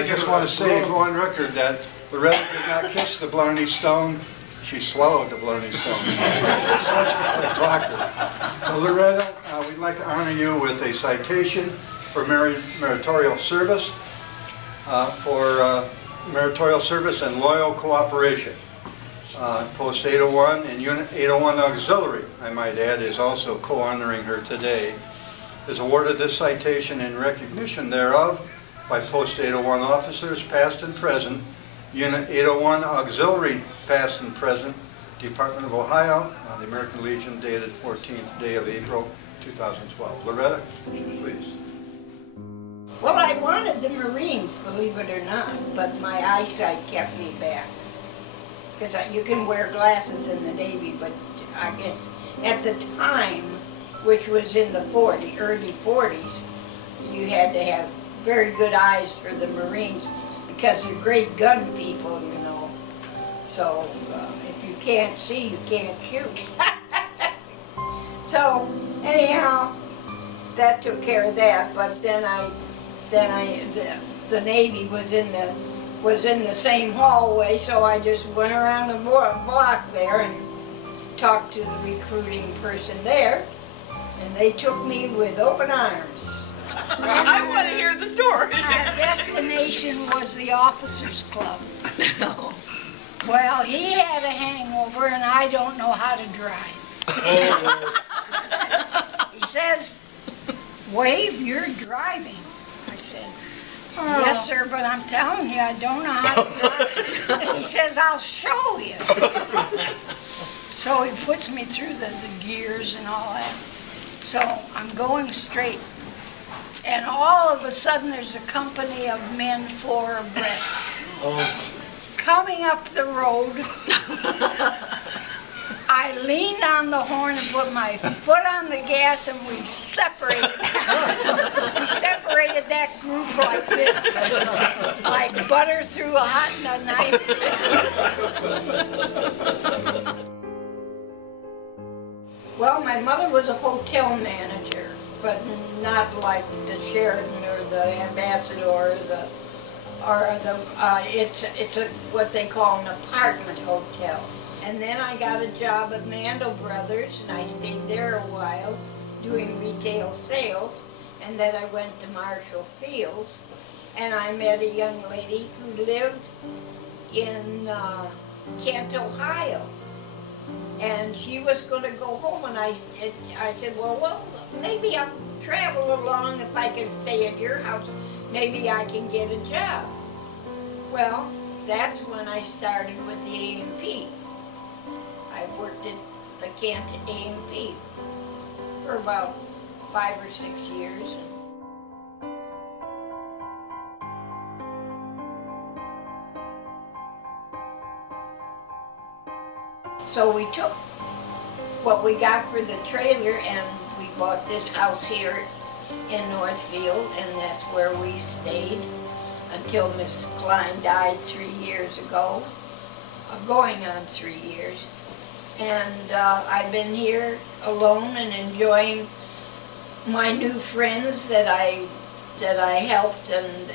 I just want to say, go on record, that Loretta did not kiss the Blarney Stone. She swallowed the Blarney Stone. Such a talker. So Loretta, we'd like to honor you with a citation for meritorial service, and loyal cooperation. Post 801 and Unit 801 Auxiliary, I might add, is also co-honoring her today. Is awarded this citation in recognition thereof by Post 801 officers, past and present, Unit 801 Auxiliary, past and present, Department of Ohio, the American Legion, dated 14th day of April, 2012. Loretta, please. Well, I wanted the Marines, believe it or not, but my eyesight kept me back. Because you can wear glasses in the Navy, but I guess at the time, which was in the early 40s, you had to have very good eyes for the Marines because they're great gun people, you know. So if you can't see, you can't shoot. So anyhow, that took care of that. But then the Navy was in the same hallway, so I just went around the block there and talked to the recruiting person there. And they took me with open arms. I want to hear the story. Our destination was the officers' club. No. Well, he had a hangover and I don't know how to drive. He says, "Wave, you're driving." I said, "Yes, sir, but I'm telling you, I don't know how to drive." He says, "I'll show you." So he puts me through the gears and all that. So I'm going straight, and all of a sudden there's a company of men 4 abreast. Coming up the road, I leaned on the horn and put my foot on the gas, and we separated. We separated that group like this, like butter through a hot knife. Well, my mother was a hotel manager, but not like the Sheraton or the Ambassador it's what they call an apartment hotel. And then I got a job at Mando Brothers, and I stayed there a while doing retail sales. And then I went to Marshall Fields, and I met a young lady who lived in Kent, Ohio. And she was going to go home, and I said, well, maybe I'll travel along if I can stay at your house. Maybe I can get a job. Well, that's when I started with the A&P. I worked at the Kent A&P for about 5 or 6 years. So we took what we got for the trailer and we bought this house here in Northfield, and that's where we stayed until Mrs. Kline died 3 years ago, going on 3 years. And I've been here alone and enjoying my new friends that I helped and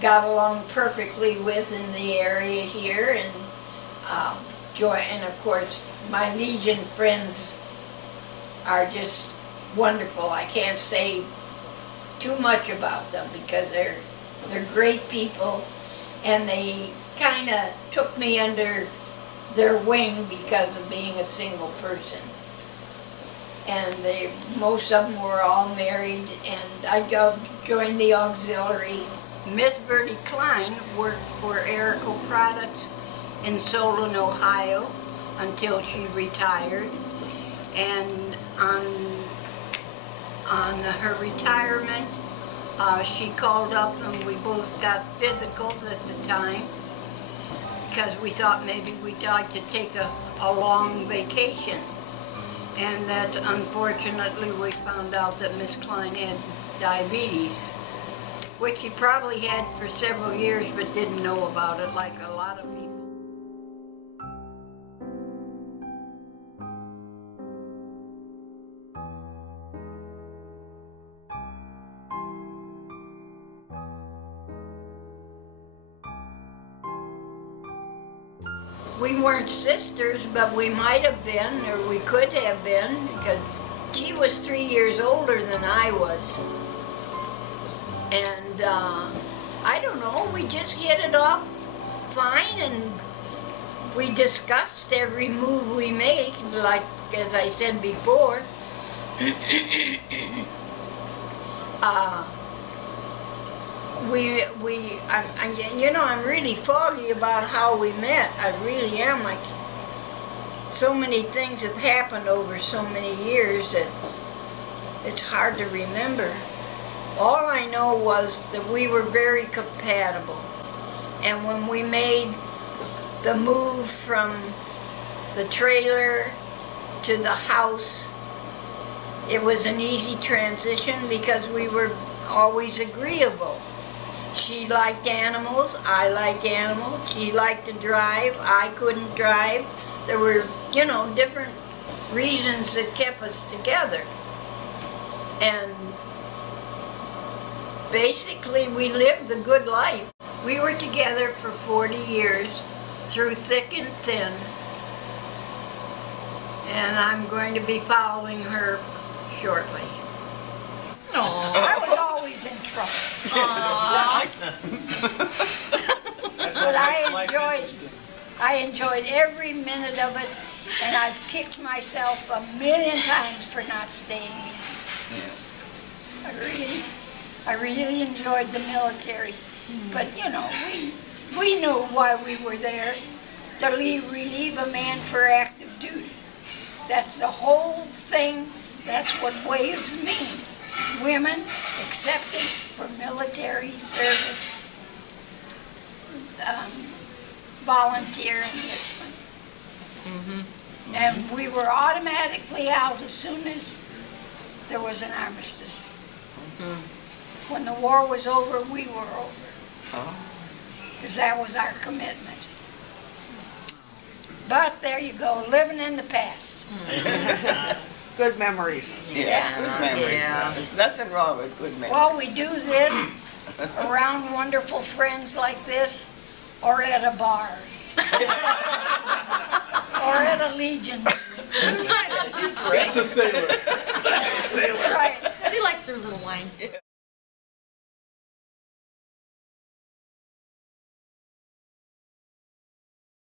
got along perfectly with in the area here, and of course my Legion friends are just wonderful. I can't say too much about them because they're great people, and they kind of took me under their wing because of being a single person. And most of them were all married, and I joined the auxiliary. Miss Verdie Kline worked for Aerical Products in Solon, Ohio until she retired. And on her retirement, she called up and we both got physicals at the time because we thought maybe we'd like to take a long vacation. And that's unfortunately we found out that Miss Kline had diabetes, which she probably had for several years but didn't know about it like a lot of people. We weren't sisters, but we might have been, or we could have been, because she was 3 years older than I was. And I don't know, we just hit it off fine, and we discussed every move we made, like as I said before. You know, I'm really foggy about how we met. I really am. Like, so many things have happened over so many years that it's hard to remember. All I know was that we were very compatible. And when we made the move from the trailer to the house, it was an easy transition because we were always agreeable. She liked animals, I liked animals. She liked to drive, I couldn't drive. There were, you know, different reasons that kept us together. And basically we lived the good life. We were together for 40 years, through thick and thin. And I'm going to be following her shortly. I was always in trouble. But I enjoyed every minute of it, and I've kicked myself a million times for not staying in. I really enjoyed the military. But you know, we knew why we were there, to relieve a man for active duty. That's the whole thing. That's what WAVES means. Women accepted for military service, volunteer enlistment. And we were automatically out as soon as there was an armistice. When the war was over, we were over. Because that was our commitment. But there you go, living in the past. Good memories. Yeah. Good memories. Yeah. There's nothing wrong with good memories. Well, we do this around wonderful friends like this, or at a bar. Or at a Legion. That's a sailor. Right. She likes her little wine.